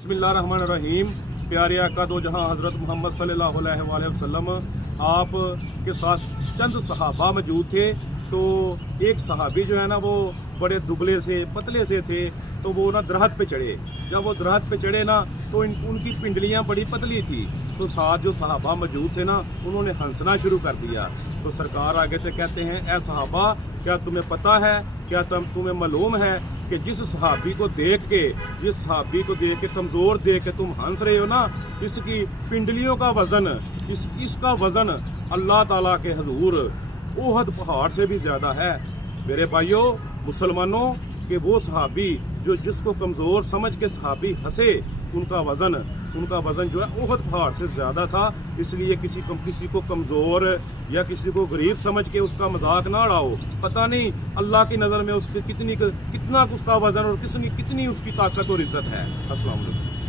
बिस्मिल्लाहिर्रहमानिर्रहीम। प्यारे आका दो जहां हज़रत मोहम्मद सल्लल्लाहु अलैहि वसल्लम आप के साथ चंद सहाबा मौजूद थे। तो एक सहाबी जो है ना वो बड़े दुबले से पतले से थे, तो वो ना दरख्त पे चढ़े। जब वो दरख्त पे चढ़े ना तो उनकी पिंडलियां बड़ी पतली थी। तो साथ जो सहाबा मौजूद थे ना उन्होंने हंसना शुरू कर दिया। तो सरकार आगे से कहते हैं, ए सहाबा, क्या तुम्हें पता है, क्या तुम्हें मालूम है कि जिस सहाबी को देख के कमज़ोर देख के तुम हंस रहे हो ना, इसकी पिंडलियों का वज़न, इसका वज़न अल्लाह ताला के हजूर ओहद पहाड़ से भी ज़्यादा है। मेरे भाइयों मुसलमानों, कि वो सहाबी जिसको कमज़ोर समझ के सहाबी हंसे, उनका वज़न जो है ओहद पहाड़ से ज़्यादा था। इसलिए किसी को कमज़ोर या किसी को गरीब समझ के उसका मजाक ना उड़ाओ। पता नहीं अल्लाह की नज़र में उसके कितना उसका वज़न और कितनी उसकी ताकत और इज्जत है। अस्सलाम वालेकुम।